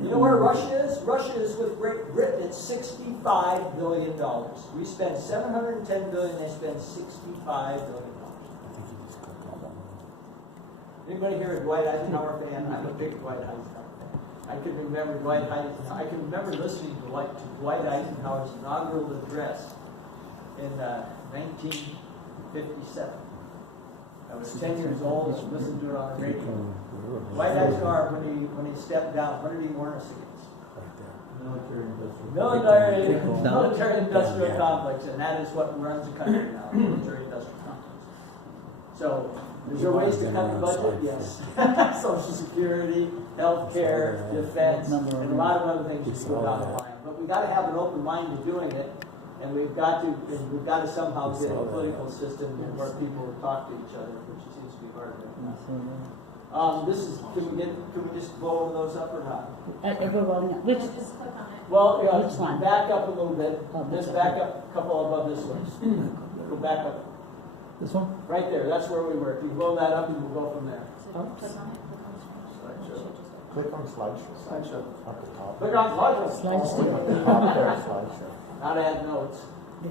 You know where Russia is? Russia is with Great Britain at $65 billion. We spend $710 billion, they spend $65 billion. Anybody here a Dwight Eisenhower fan? I'm a big Dwight Eisenhower fan. I can remember Dwight Eisenhower. I can remember listening to Dwight Eisenhower's inaugural address in 1957. I was 10 years old and listened to it on the radio. Dwight Eisenhower, when he stepped down, what did he warn us against? Military industrial complex, and that is what runs the country now, military industrial complex. So, is there ways to cut the budget? Yes. Social Security, health care, defense, and a lot of other things just go down the line. But we've got to have an open mind to doing it, and we've got to somehow get a political system where people talk to each other, which seems to be hard right now. Can we just blow over those up or not? Everyone, which? Just click on it. Well, Which one? Back up a little bit. Just back up a couple above this one. Go back up. This one? Right there. That's where we were. If you blow that up, and we'll go from there. Click on slideshow. Slideshow. Up the top. Click on slideshow. Slideshow. Top there, slideshow. How to add notes.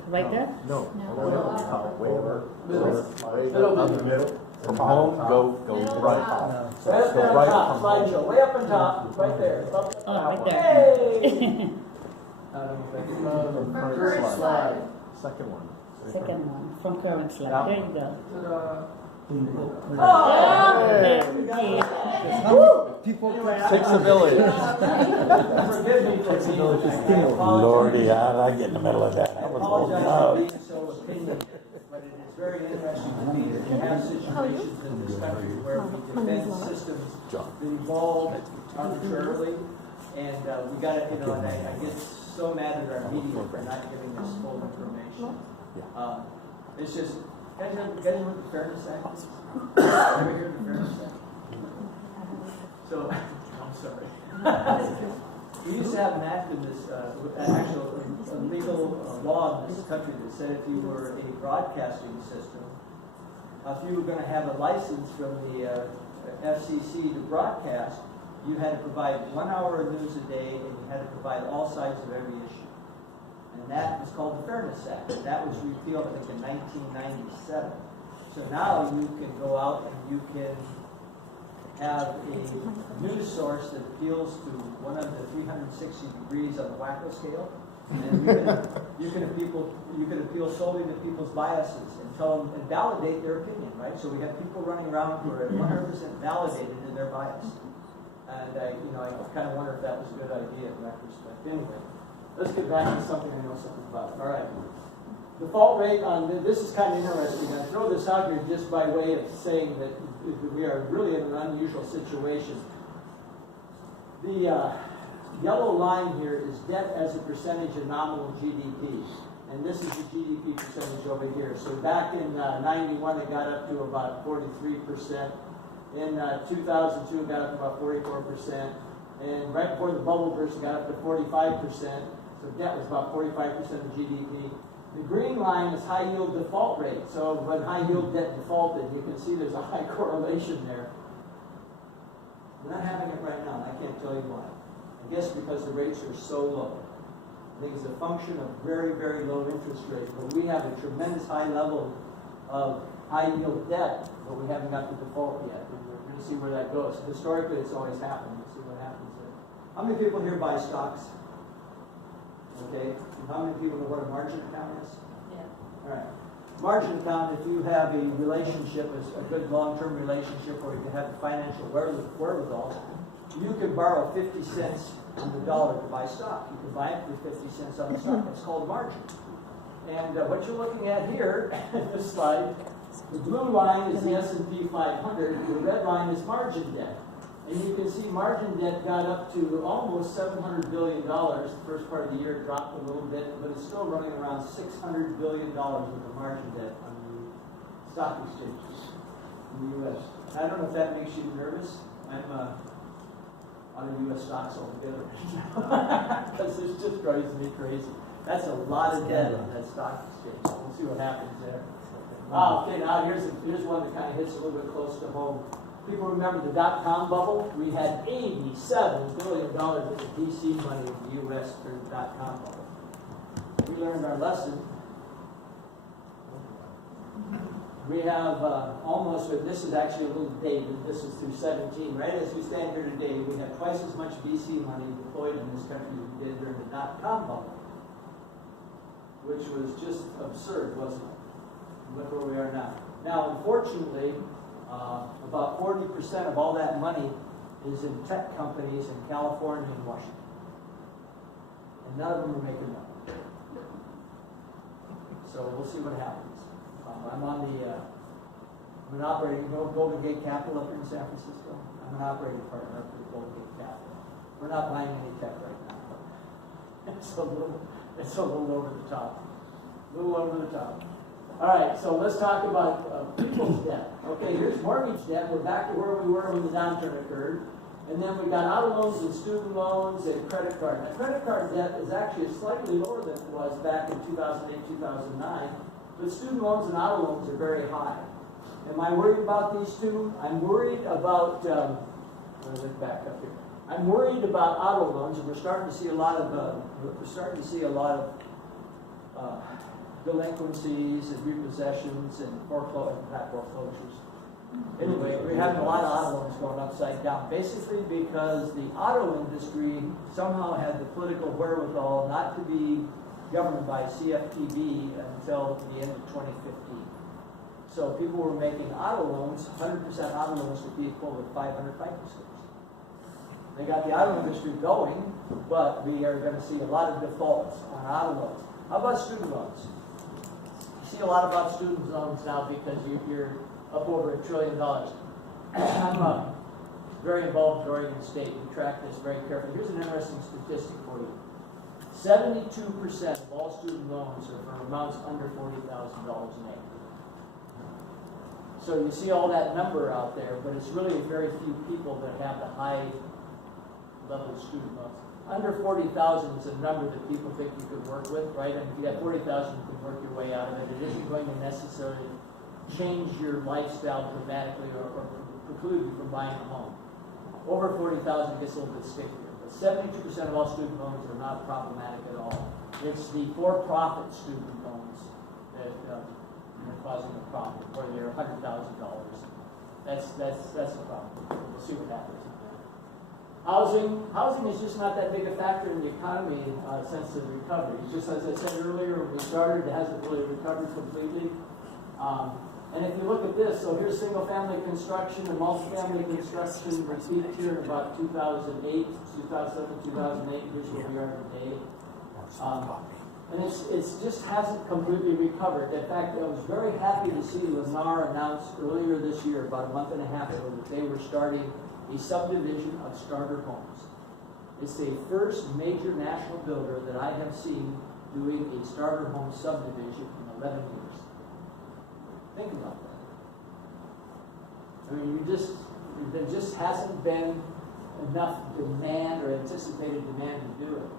Right there? No. Way over the top. Way over. Middle. Up the middle. From home, go right top. So Right up go there on right top. from home. Slideshow. Way up on top. Right there. Up the top. right there. Hey! Current slide. Second one. Second one, from current slide. There you go. Oh! People. Takes a village. Forgive me for being Lordy, I get in the middle of that. I was apologize for going, being so opinionated, but it is very interesting to me that you have situations in this country where we defend systems that evolve arbitrarily, and we got to, and I get so mad at our media for not giving us full information. It's just, guys heard the Fairness Act? Ever heard the Fairness Act? So, I'm sorry. We used to have an act in this, actual legal law in this country that said if you were a broadcasting system, if you were going to have a license from the FCC to broadcast, you had to provide 1 hour of news a day, and you had to provide all sides of every issue. And that was called the Fairness Act. That was repealed, I think, in 1997. So now you can go out and you can have a news source that appeals to one of the 360 degrees on the Wacko scale. And you can appeal solely to people's biases and tell them and validate their opinion, right? So we have people running around who are 100% validated in their bias. And I kind of wonder if that was a good idea in retrospect. Anyway, let's get back to something I know something about. All right. Default rate on this is kind of interesting. I throw this out here just by way of saying that we are really in an unusual situation. The yellow line here is debt as a percentage of nominal GDP. And this is the GDP percentage over here. So back in 91, it got up to about 43%. In 2002, it got up to about 44%. And right before the bubble burst, it got up to 45%. So debt was about 45% of GDP. The green line is high yield default rate. So when high yield debt defaulted, you can see there's a high correlation there. We're not having it right now, and I can't tell you why. I guess because the rates are so low. I think it's a function of very, very low interest rates. But we have a tremendous high level of high yield debt, but we haven't got the default yet. And we're going to see where that goes. Historically, it's always happened. We'll see what happens there. How many people here buy stocks? Okay. And how many people know what a margin account is? Yeah. All right. Margin account, if you have a relationship, a good long-term relationship, or you have the financial wherewithal, you can borrow 50 cents on the dollar to buy stock. You can buy it for 50 cents on the stock. It's called margin. And what you're looking at here, in this slide, the blue line is the S&P 500, the red line is margin debt. And you can see margin debt got up to almost $700 billion. The first part of the year dropped a little bit, but it's still running around $600 billion worth of margin debt on the stock exchanges in the U.S. I don't know if that makes you nervous. I'm on the U.S. stocks altogether because it just drives me crazy. That's a lot of debt on that stock exchange. We'll see what happens there. Okay, now here's one that kind of hits a little bit close to home. People remember the dot-com bubble? We had $87 billion of VC money in the U.S. during the dot-com bubble. We learned our lesson. We have almost, this is actually a little dated, this is through 17. Right as we stand here today, we have twice as much VC money deployed in this country as we did during the dot-com bubble, which was just absurd, wasn't it? Look where we are now. Now, unfortunately, about 40% of all that money is in tech companies in California and Washington. And none of them are making money. So we'll see what happens. I'm on I'm an operating, Golden Gate Capital up here in San Francisco. I'm an operating partner up with Golden Gate Capital. We're not buying any tech right now, but it's a little over the top. A little over the top. All right, so let's talk about people's debt. Okay, here's mortgage debt. We're back to where we were when the downturn occurred. And then we got auto loans and student loans and credit card. Now, credit card debt is actually slightly lower than it was back in 2008, 2009. But student loans and auto loans are very high. Am I worried about these two? I'm worried about, let's look back up here. I'm worried about auto loans, and we're starting to see a lot of, delinquencies and repossessions and foreclosures. Anyway, we're having a lot of auto loans going upside down, basically because the auto industry somehow had the political wherewithal not to be governed by CFPB until the end of 2015. So people were making auto loans, 100% auto loans to people with 500 FICO scores. They got the auto industry going, but we are going to see a lot of defaults on auto loans. How about student loans? You see a lot about student loans now because you're up over $1 trillion. I'm very involved in Oregon State. We track this very carefully. Here's an interesting statistic for you. 72% of all student loans are for amounts under $40,000 an acre. So you see all that number out there, but it's really very few people that have the high level student loans. Under 40,000 is a number that people think you could work with, right? And if you got 40,000, you can work your way out of it. It isn't going to necessarily change your lifestyle dramatically or preclude you from buying a home. Over 40,000 gets a little bit stickier. But 72% of all student loans are not problematic at all. It's the for-profit student loans that are causing a problem, where they're $100,000. That's the problem. We'll see what happens. Housing is just not that big a factor in the economy since the recovery. It's just as I said earlier, when we started, it hasn't really recovered completely. And if you look at this, so here's single-family construction and multifamily construction repeated here in about 2008, 2007, 2008. Here's where we are today. And it just hasn't completely recovered. In fact, I was very happy to see Lennar announce earlier this year, about a month and a half ago, that they were starting a subdivision of starter homes. It's the first major national builder that I have seen doing a starter home subdivision in 11 years. Think about that. I mean, there just hasn't been enough demand or anticipated demand to do it.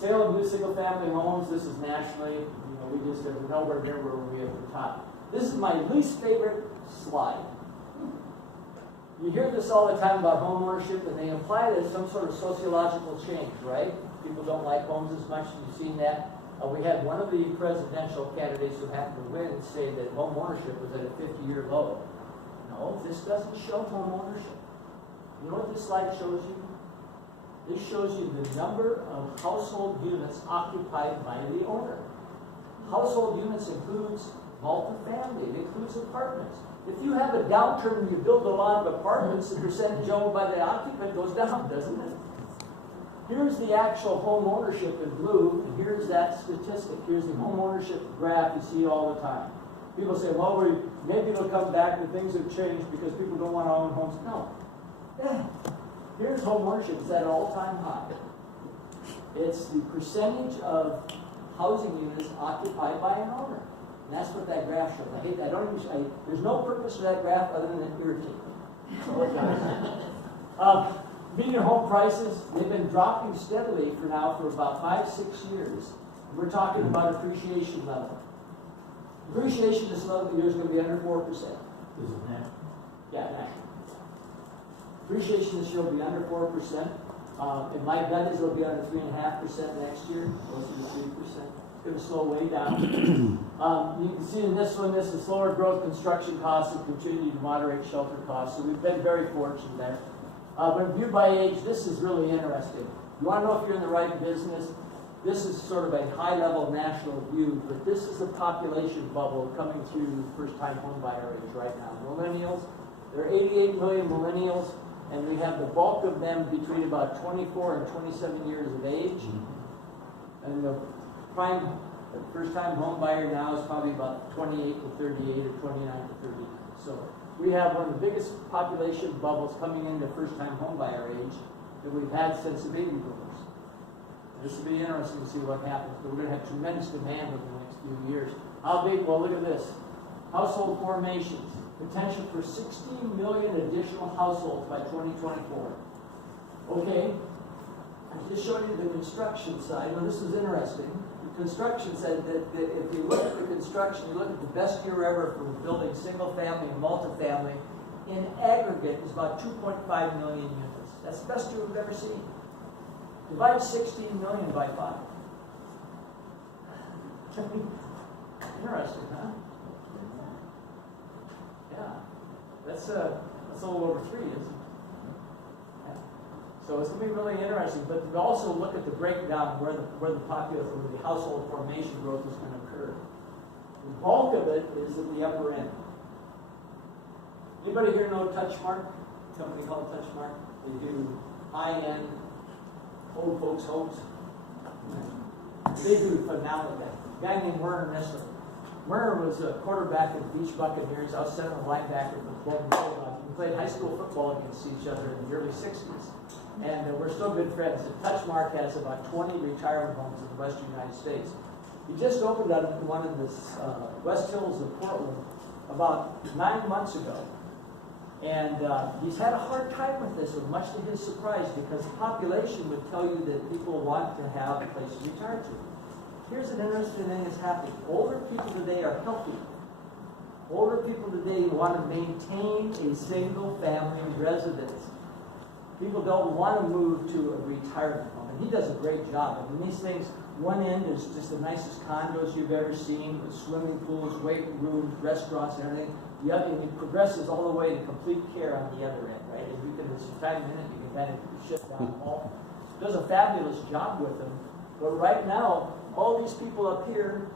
Sale of new single-family homes, this is nationally, we just are nowhere near where we are at the top. This is my least favorite slide. You hear this all the time about home ownership, and they imply there's some sort of sociological change, right? People don't like homes as much, and you've seen that. We had one of the presidential candidates who happened to win say that home ownership was at a 50-year low. No, this doesn't show home ownership. You know what this slide shows you? This shows you the number of household units occupied by the owner. Household units includes multifamily, it includes apartments. If you have a downturn and you build a lot of apartments, the percentage owned by the occupant goes down, doesn't it? Here's the actual home ownership in blue, and here's that statistic. Here's the home ownership graph you see all the time. People say, well, maybe it'll come back and things have changed because people don't want to own homes. No. Yeah. Here's home ownership. It's at an all-time high. It's the percentage of housing units occupied by an owner. And that's what that graph shows. There's no purpose for that graph other than to irritate me. Median home prices, they've been dropping steadily for about 5-6 years. We're talking about appreciation level. Appreciation this level year is going to be under 4%. This is national. Yeah, national. Depreciation this year will be under 4%. And my bet is it'll be under 3.5% next year, closer to 3%. It's going to slow way down. You can see in this one, this is slower growth construction costs and continue to moderate shelter costs. So we've been very fortunate there. When viewed by age, this is really interesting. You want to know if you're in the right business? This is sort of a high-level national view, but this is a population bubble coming through first-time home buyer age right now. Millennials, there are 88 million millennials, and we have the bulk of them between about 24 and 27 years of age. And the prime first-time home buyer now is probably about 28 to 38 or 29 to 39. So we have one of the biggest population bubbles coming into first-time home buyer age that we've had since the baby boomers. This will be interesting to see what happens, but we're going to have tremendous demand over the next few years. How big? Well, look at this. Household formations. Potential for 16 million additional households by 2024. Okay, I just showed you the construction side. Now, this is interesting. The construction side, that if you look at the construction, you look at the best year ever for building single family and multifamily, in aggregate is about 2.5 million units. That's the best year we've ever seen. Divide 16 million by 5. Interesting, huh? Yeah. That's a little over 3, isn't it? Yeah. So it's going to be really interesting. But also look at the breakdown where the household formation growth is going to occur. The bulk of it is at the upper end. Anybody here know Touchmark? A company called Touchmark? They do high-end old folks' homes. They do phenomenal. A guy named Werner Nessler. Werner was a quarterback of the Beach Buccaneers. I was center linebacker for the Golden Bulldogs. We played high school football against each other in the early 60s. And we're still good friends. And Touchmark has about 20 retirement homes in the western United States. He just opened up one in the West Hills of Portland about 9 months ago. And he's had a hard time with this, and much to his surprise, because the population would tell you that people want to have a place to retire to. Here's an interesting thing that's happening. Older people today are healthy. Older people today want to maintain a single family residence. People don't want to move to a retirement home, and he does a great job. I mean, these things, one end is just the nicest condos you've ever seen, with swimming pools, weight rooms, restaurants, and everything. The other, it progresses all the way to complete care on the other end, right? And you can, it's your time in it, you can kind of shut down the hall. Does a fabulous job with them. But right now, all these people up here,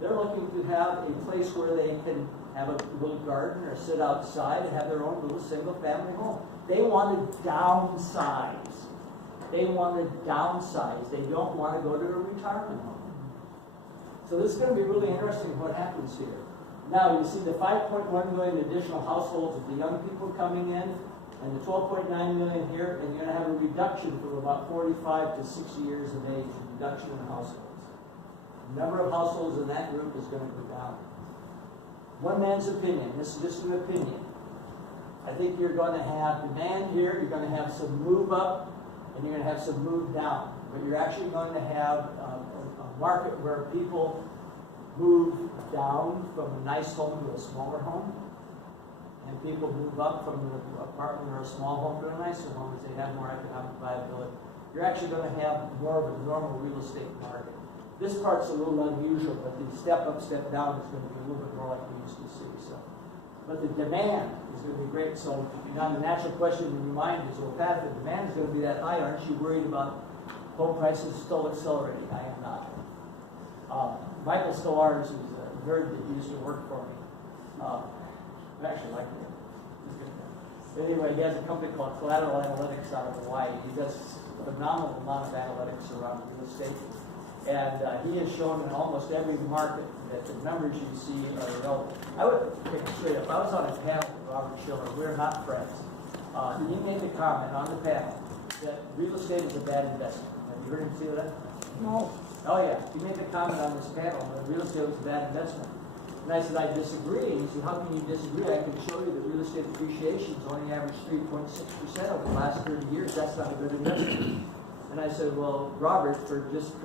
they're looking to have a place where they can have a little garden or sit outside and have their own little single family home. They want to downsize. They want to downsize. They don't want to go to a retirement home. So this is going to be really interesting what happens here. Now, you see the 5.1 million additional households of the young people coming in, and the 12.9 million here, and you're going to have a reduction from about 45 to 60 years of age, reduction in households. The number of households in that group is going to go down. One man's opinion, this is just an opinion. I think you're going to have demand here, you're going to have some move up, and you're going to have some move down. But you're actually going to have a market where people move down from a nice home to a smaller home, and people move up from an apartment or a small home to a nicer home as they have more economic viability. You're actually going to have more of a normal real estate market. This part's a little unusual, but the step up, step down is going to be a little bit more like we used to see. So, but the demand is going to be great. So now the natural question in your mind is, well, Pat, if the demand is going to be that high, aren't you worried about home prices still accelerating? I am not. Michael Stolars is a nerd that used to work for me. I actually like him. Anyway, he has a company called Collateral Analytics out of Hawaii. He does a phenomenal amount of analytics around real estate. And he has shown in almost every market that the numbers you see are relevant. I would pick it straight up. I was on a panel with Robert Schiller. We're not friends. He made the comment on the panel that real estate is a bad investment. Have you heard him say that? No. Oh yeah, he made the comment on this panel that real estate was a bad investment. And I said, I disagree. And he said, how can you disagree? I can show you that real estate appreciation is only averaged 3.6% over the last 30 years. That's not a good investment. And I said, well, Robert, for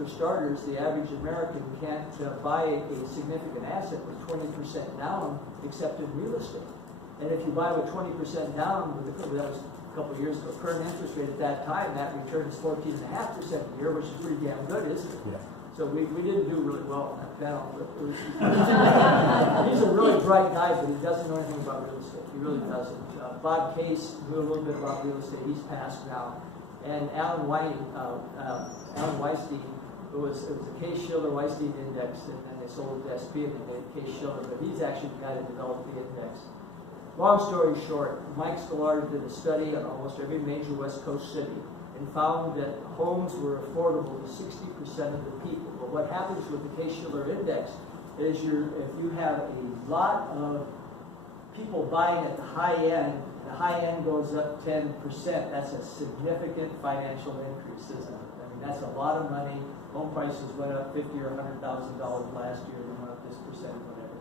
starters, the average American can't buy a significant asset with 20% down except in real estate. And if you buy with 20% down, that was couple of years ago. Current interest rate at that time, that return is 14.5% a year, which is pretty damn good, isn't it? Yeah. So we didn't do really well on that panel, but it was, he's a really bright guy, but he doesn't know anything about real estate. He really doesn't. Bob Case knew a little bit about real estate. He's passed now. And Alan Weinstein, it was a Case-Shiller-Weinstein index, and then they sold it to SP and they made Case-Shiller, but he's actually the guy that developed the index. Long story short, Mike Scolari did a study on almost every major West Coast city and found that homes were affordable to 60% of the people. But what happens with the Case-Shiller index is if you have a lot of people buying at the high end goes up 10%. That's a significant financial increase, isn't it? I mean, that's a lot of money. Home prices went up $50,000 or $100,000 last year. They went up this percent, whatever.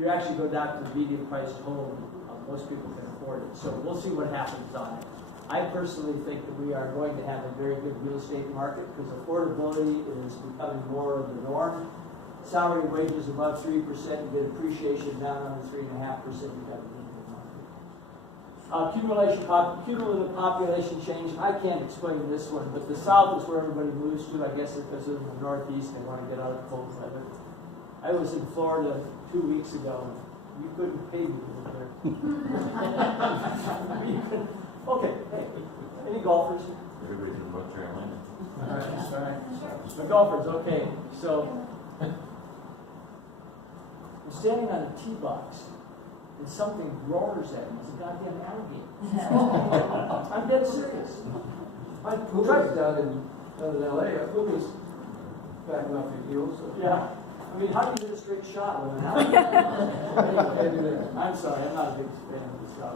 You actually go down to the median priced home, most people can afford it. So we'll see what happens on it. I personally think that we are going to have a very good real estate market because affordability is becoming more of the norm. Salary wages above 3%, you get appreciation down under 3.5%, you got a really good market. Cumulative population change, I can't explain this one, but the South is where everybody moves to. I guess because they're in the Northeast, they want to get out of the cold weather. I was in Florida 2 weeks ago. You couldn't pay me to live there. Okay, hey, any golfers? Everybody's in North Carolina. All right. The golfers, okay. So, I'm standing on a tee box, and something roars at me. It's a goddamn alligator. I'm dead serious. My Puka's down in LA. Puka's Backing off your heels. So. yeah. I mean, how do you hit a straight shot with an alligator? I'm sorry, I'm not a big fan of this shot.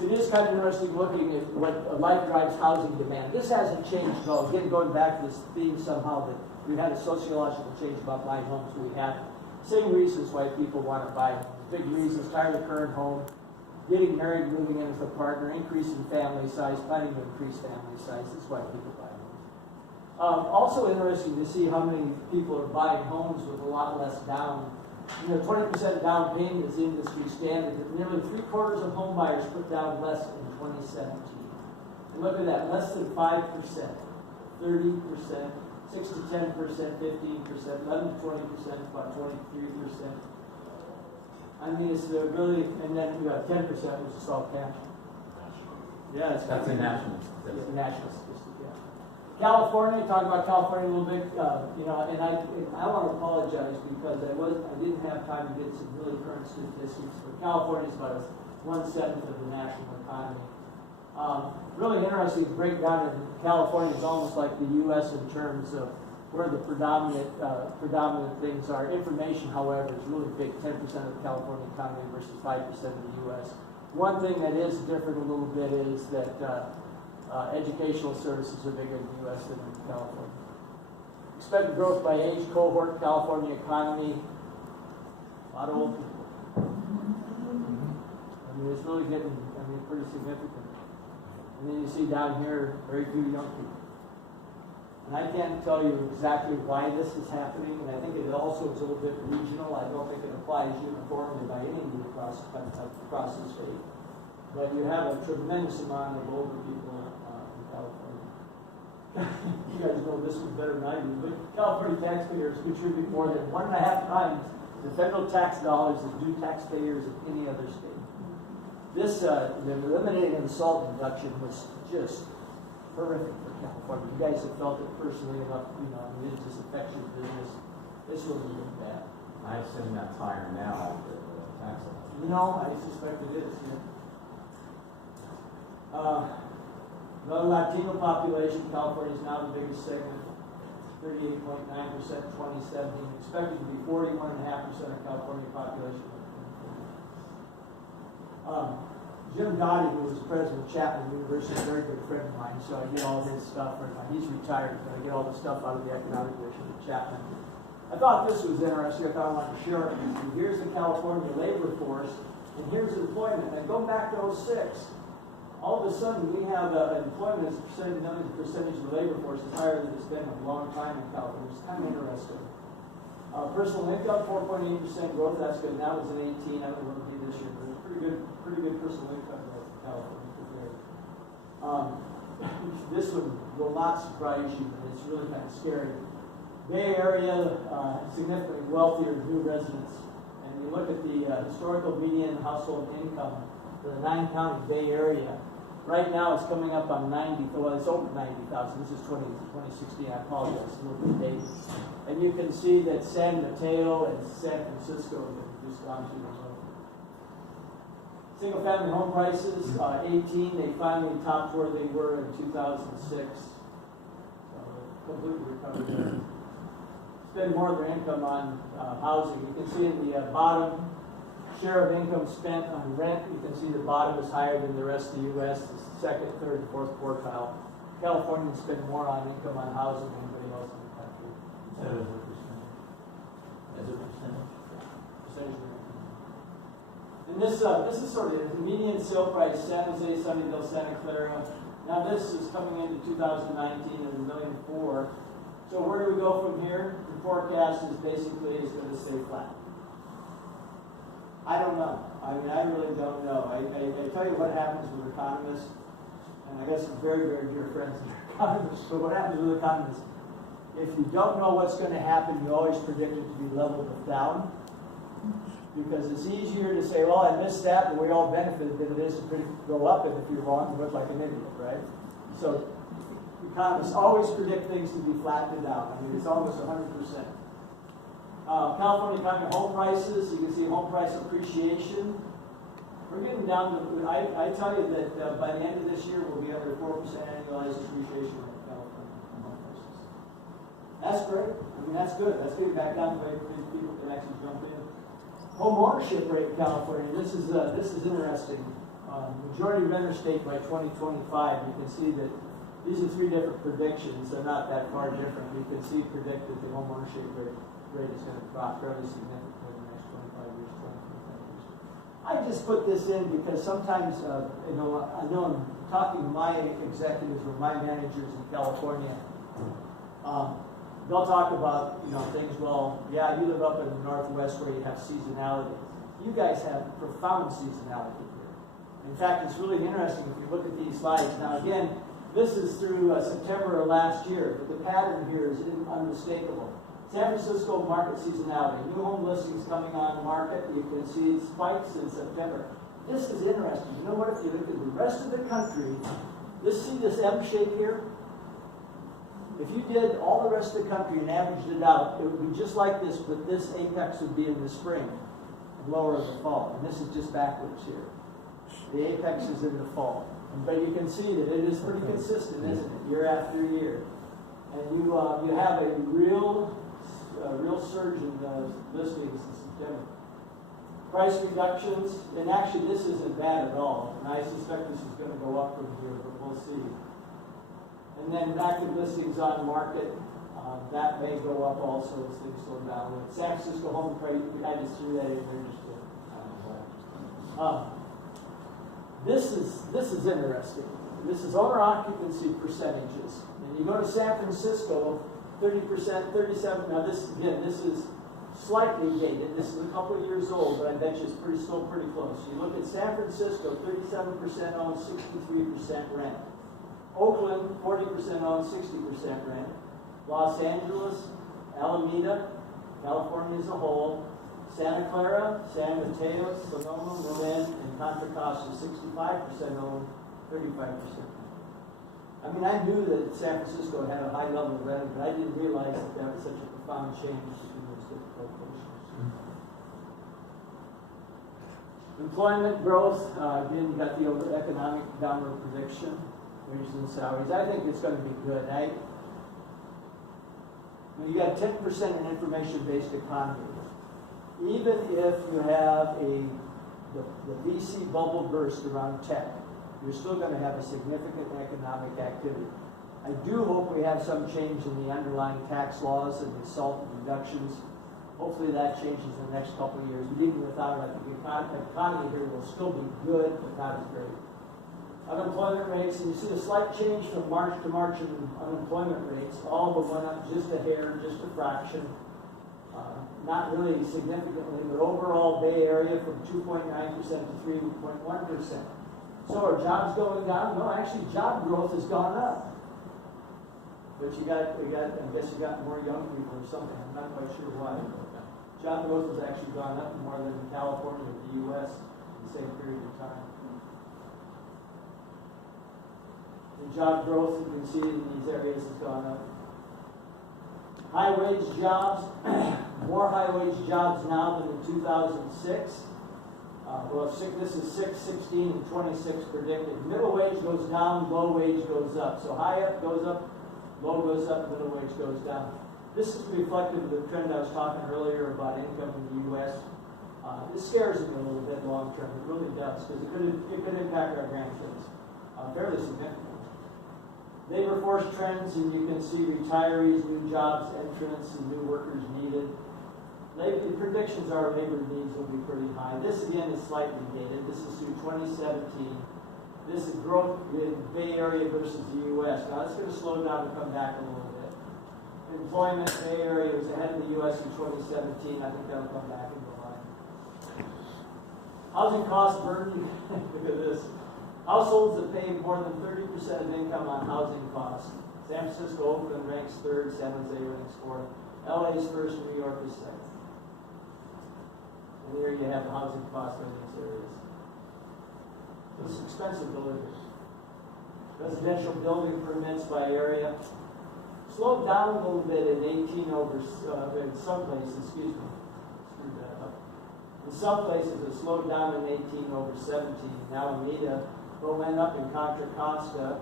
It is kind of interesting looking at what life drives housing demand. This hasn't changed at all. Again, going back to this theme somehow that we've had a sociological change about buying homes. We have same reasons why people want to buy homes. Big reasons: tired of the current home, getting married, moving in with a partner, increasing family size, planning to increase family size. That's why people buy homes. Also interesting to see how many people are buying homes with a lot less down. 20% down payment is industry standard. Nearly 3/4 of home buyers put down less in 2017. And look at that, less than 5%, 30%, 6 to 10%, 15%, 11 to 20%, about 23%. I mean, it's really, and then you have 10%, which is all cash. Yeah, it's That's a national. It's a national statistic, yeah. California, talk about California a little bit, and I want to apologize because I didn't have time to get some really current statistics, but California is about 1/7 of the national economy. Really interesting breakdown in California is almost like the U.S. in terms of where the predominant things are. Information, however, is really big, 10% of the California economy versus 5% of the U.S. One thing that is different a little bit is that educational services are bigger in the U.S. than in California. Expected growth by age cohort, California economy, a lot of old people. I mean, it's really getting, pretty significant. And then you see down here, very few young people. And I can't tell you exactly why this is happening, and I think it also is a little bit regional. I don't think it applies uniformly by any means across the state. But you have a tremendous amount of older people in California. You guys know this one better than I do, but California taxpayers contribute more than 1.5 times the federal tax dollars that do taxpayers in any other state. This, the eliminating of the SALT deduction was just horrific for California. You guys have felt it personally enough, it just affects your business. This was really bad. I assume that's higher now after the tax law. No, I suspect it is, yeah. The Latino population, California is now the biggest segment, 38.9% in 2017, expected to be 41.5% of California population. Jim Gotti, who was president of Chapman University, is a very good friend of mine, so I get all his stuff. He's retired, but I get all the stuff out of the economic division at Chapman. I thought this was interesting. I thought I wanted to share it with you. Here's the California labor force, and here's employment. And go back to 2006. All of a sudden, we have employment as a percentage of the labor force is higher than it's been in a long time in California. It's kind of interesting. Personal income, 4.8% growth. That's good. That was in 2018. I don't know what it will be this year, but it's pretty good personal income growth in California. This one will not surprise you, but it's really kind of scary. Bay Area, significantly wealthier new residents. And you look at the historical median household income for the 9-county Bay Area. Right now it's coming up on 90, well it's over 90,000. This is 2016, I apologize, a little bit dated. And you can see that San Mateo and San Francisco have just gone through the roof. Single family home prices, 18, they finally topped where they were in 2006. So completely recovered there. Spend more of their income on housing. You can see in the bottom, share of income spent on rent. You can see the bottom is higher than the rest of the U.S., the second, third, and fourth quartile. Californians spend more on income on housing than anybody else in the country. As a percentage. As a percentage. Percentage of income. And this is sort of the median sale price, San Jose, Sunnyvale, Santa Clara. Now this is coming into 2019 at $1.4 million. So where do we go from here? The forecast is basically is going to stay flat. I don't know. I mean, I really don't know. I tell you what happens with economists, and I got some very, very dear friends that are economists, but what happens with economists, if you don't know what's going to happen, you always predict it to be leveled down, because it's easier to say, well, I missed that, but we all benefited, than it is to go up, and if you're wrong, you look like an idiot, right? So economists always predict things to be flattened out. I mean, it's almost 100%. California economy home prices, you can see home price appreciation. We're getting down to, I tell you that by the end of this year, we'll be under 4% annualized appreciation in California home prices. That's great. I mean, that's good. That's getting back down to where people can actually jump in. Home ownership rate in California, this is interesting. Majority renter state by 2025, you can see that these are 3 different predictions. They're not that far different. You can see predicted the home ownership rate is going to drop fairly significantly in the next 25 years, 20, 25 years. I just put this in because sometimes, I know I'm talking to my executives or my managers in California. They'll talk about, things, well, yeah, you live up in the Northwest where you have seasonality. You guys have profound seasonality here. In fact, it's really interesting if you look at these slides. Now, again, this is through September of last year, but the pattern here is unmistakable. San Francisco market seasonality. New home listings coming on the market. You can see spikes in September. This is interesting. You know what? If you look at the rest of the country, see this M shape here? If you did all the rest of the country and averaged it out, it would be just like this, but this apex would be in the spring and lower in the fall. And this is just backwards here. The apex is in the fall. But you can see that it is pretty consistent, isn't it? Year after year. And you have a real surge in listings in September. Price reductions, and actually this isn't bad at all. And I suspect this is going to go up from here, but we'll see. And then active listings on market, that may go up also as things slow down. San Francisco home price, I just threw that in there just to, This is interesting. This is owner occupancy percentages. And you go to San Francisco, 30%, 37%. Now this is slightly dated. This is a couple of years old, but I bet you it's still pretty close. You look at San Francisco, 37% owned, 63% rent. Oakland, 40% owned, 60% rent. Los Angeles, Alameda, California as a whole, Santa Clara, San Mateo, Sonoma, Marin, and Contra Costa, 65% owned, 35%. I mean, I knew that San Francisco had a high level of rent, but I didn't realize that was such a profound change between those different locations. Employment growth, again, you got the economic downward prediction, wages and salaries. I think it's going to be good. You got 10% in information-based economy. Even if you have the VC bubble burst around tech, you're still going to have a significant economic activity. I do hope we have some change in the underlying tax laws and the SALT deductions. Hopefully that changes in the next couple of years. Even without it, I think the economy here will still be good, but not as great. Unemployment rates, and you see a slight change from March to March in unemployment rates. All but went up just a hair, just a fraction. Not really significantly, but overall Bay Area from 2.9% to 3.1%. So are jobs going down? No, actually job growth has gone up. But I guess you got more young people or something, I'm not quite sure why. Job growth has actually gone up more than in California or the US in the same period of time. The job growth, you can see in these areas has gone up. High wage jobs, more high wage jobs now than in 2006. This is 6, 16, and 26 predicted. Middle wage goes down, low wage goes up. So high up goes up, low goes up, middle wage goes down. This is reflective of the trend I was talking earlier about income in the U.S. This scares me a little bit long term. It really does, because it could impact our grandkids fairly significantly. Labor force trends, and you can see retirees, new jobs, entrants, and new workers needed. The predictions are labor needs will be pretty high. This again is slightly dated. This is through 2017. This is growth in Bay Area versus the U.S. Now it's going to slow down and come back a little bit. Employment, Bay Area was ahead of the U.S. in 2017. I think that'll come back into line. Housing cost burden. Look at this. Households that pay more than 30% of income on housing costs. San Francisco, Oakland ranks third. San Jose ranks fourth. LA is first. New York is second. And here you have the housing costs in these areas. It's expensive to live here. Residential building permits by area slowed down a little bit in 18 over, in some places, excuse me, screwed that up. In some places it slowed down in 18 over 17. Now Alameda went up in Contra Costa,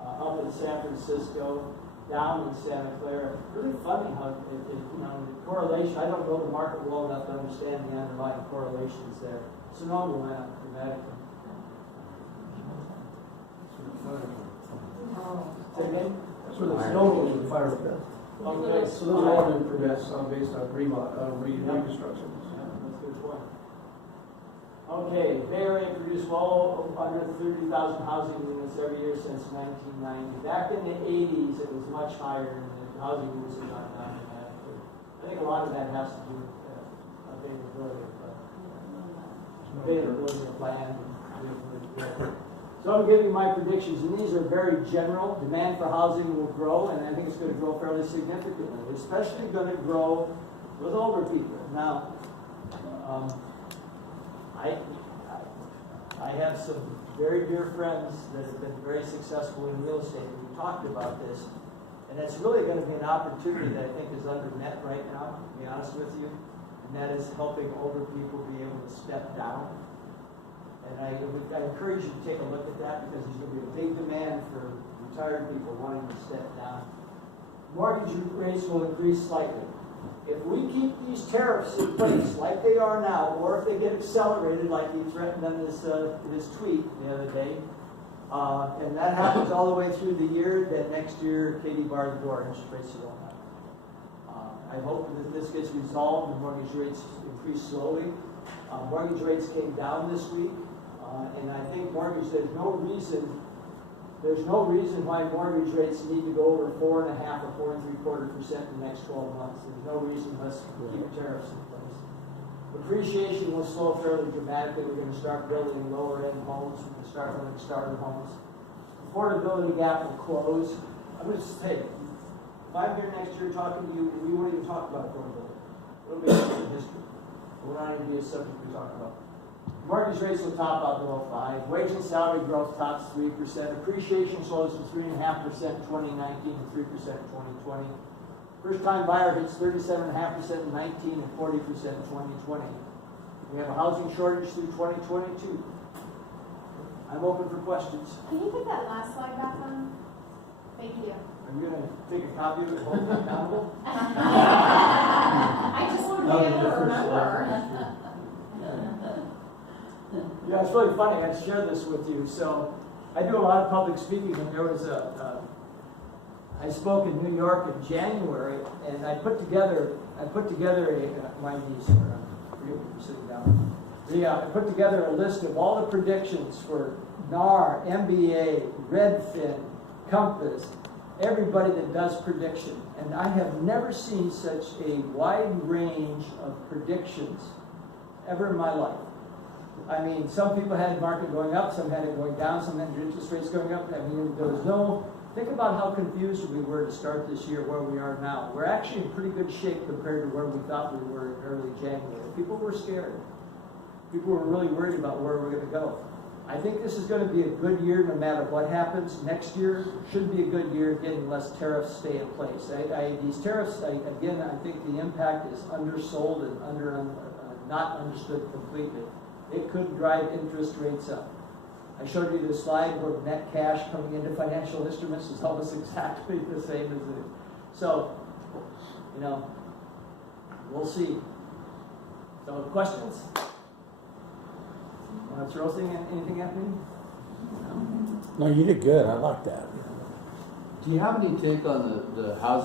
up in San Francisco, down in Santa Clara. Really funny how the correlation, I don't know the market well enough to understand the underlying correlations there. Sonoma went up dramatically. Say again? That's where the snow goes with fire pit. Okay, So those are all been permits based on reconstruction. Yeah, that's a good point. Okay, Bay Area produced well under 30,000 housing units every year since 1990. Back in the 80s, it was much higher, and the housing units have gone down dramatically. I think a lot of that has to do with availability of land. So I'm giving my predictions, and these are very general. Demand for housing will grow, and I think it's going to grow fairly significantly, especially going to grow with older people. Now, I have some very dear friends that have been very successful in real estate. We talked about this, and it's really going to be an opportunity that I think is under met right now, to be honest with you, and that is helping older people be able to step down. And I encourage you to take a look at that, because there's going to be a big demand for retired people wanting to step down. Mortgage rates will increase slightly. If we keep these tariffs in place like they are now, or if they get accelerated like he threatened on his tweet the other day, and that happens all the way through the year, then next year Katie barred the door, interest rates will go up. I hope that this gets resolved and mortgage rates increase slowly. Mortgage rates came down this week, and I think there's no reason why mortgage rates need to go over 4.5% or 4.75% in the next 12 months. There's no reason let's keep tariffs in place. Appreciation will slow fairly dramatically. We're going to start building lower-end homes. We're going to start building starter homes. Affordability gap will close. I'm going to say, if I'm here next year talking to you, we won't even talk about affordability. It'll be a history. We're not going to be a subject we talk about. Mortgage rates will top out below 5. Wage and salary growth tops 3%. Appreciation slows to 3.5% in 2019 and 3% in 2020. First-time buyer hits 37.5% in 19 and 40% in 2020. We have a housing shortage through 2022. I'm open for questions. Can you put that last slide back on? Thank you. Are you going to take a copy of it, hold it accountable? I just want to be able to remember. Yeah, it's really funny. I share this with you. So I do a lot of public speaking, and there was I spoke in New York in January, and I put together my niece, I forget what you're sitting down. Yeah, I put together a list of all the predictions for NAR, MBA, Redfin, Compass, everybody that does prediction. And I have never seen such a wide range of predictions ever in my life. I mean, some people had market going up, some had it going down, some had interest rates going up. I mean, there was no, think about how confused we were to start this year where we are now. We're actually in pretty good shape compared to where we thought we were in early January. People were scared. People were really worried about where we're gonna go. I think this is gonna be a good year no matter what happens. Next year should be a good year, again, unless tariffs stay in place. These tariffs, again, I think the impact is undersold and not understood completely. It could drive interest rates up. I showed you the slide where net cash coming into financial instruments is almost exactly the same as it. So, you know, we'll see. So, questions? Want to throw anything at me? No, you did good. I like that. Do you have any take on the housing